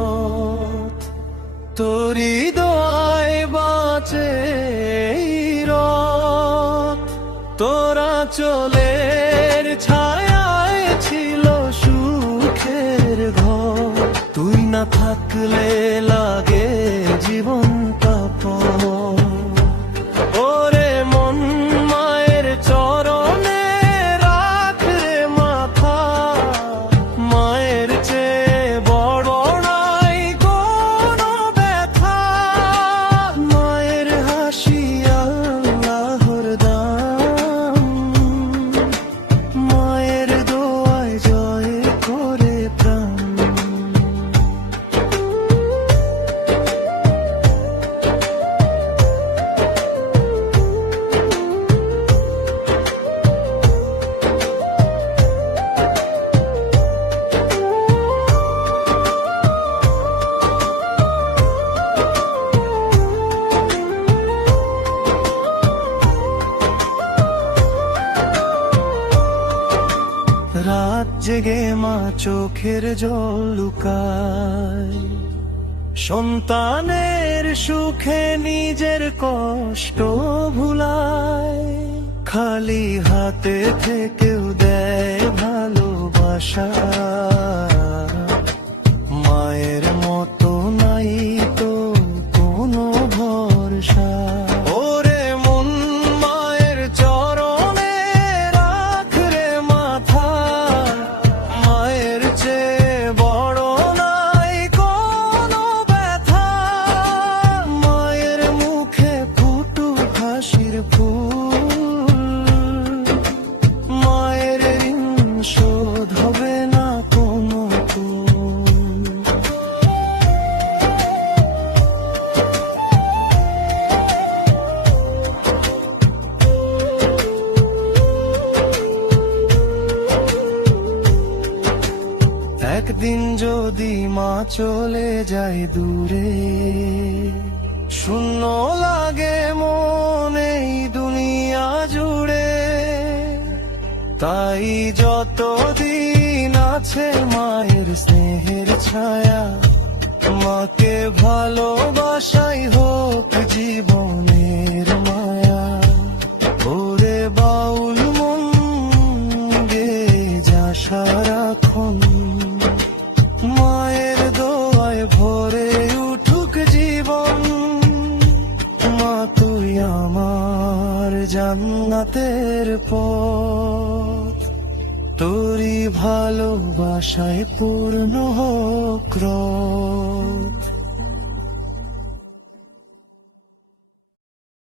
পথ, তোরি দোয়ায় বাঁচে রথ। তোরা চলের ছায়ায় ছিল সুখের ঘর, তুই না থাকলে লাগে জীবন তাপর। ওরে মন মায়ের চরণে রাখ রে মাথা, মায়ের চেয়ে বড় নাই কোনো ব্যথা। মায়ের হাসি আল্লাহর দান, মায়ের দোয়ায় জয় করে প্রাণ। রাত জেগে মা চোখের জল লুকায়, সন্তানের সুখে নিজের কষ্ট ভুলায়। খালি হাতে থেকেও দেয় ভালোবাসা, মায়ের মতো নাই তো কোনো ভরসা। ওরে মন মায়ের চরণে রাখ রে মাথা, মায়ের চেয়ে বড় নাই কোনো ব্যথা। মায়ের মুখে ফুটুক হাসির ফুল, মায়ের ঋণ শোধ হবে না কোনো কুল। একদিন যদি মা চলে যায় দূরে, শূন্য লাগে মনে এই দুনিয়া জুড়ে। তাই যতদিন আছে মায়ের স্নেহের ছায়া, মাকে ভালোবাসাই হোক জীবনের মায়া। ওরে বাউল মন গে যা সারাক্ষণ, মায়ের দোয়ায় ভরে উঠুক জীবন। মা তুই আমার জান্নাতের পথ, তোরি ভালোবাসায় পূর্ণ হোক রথ।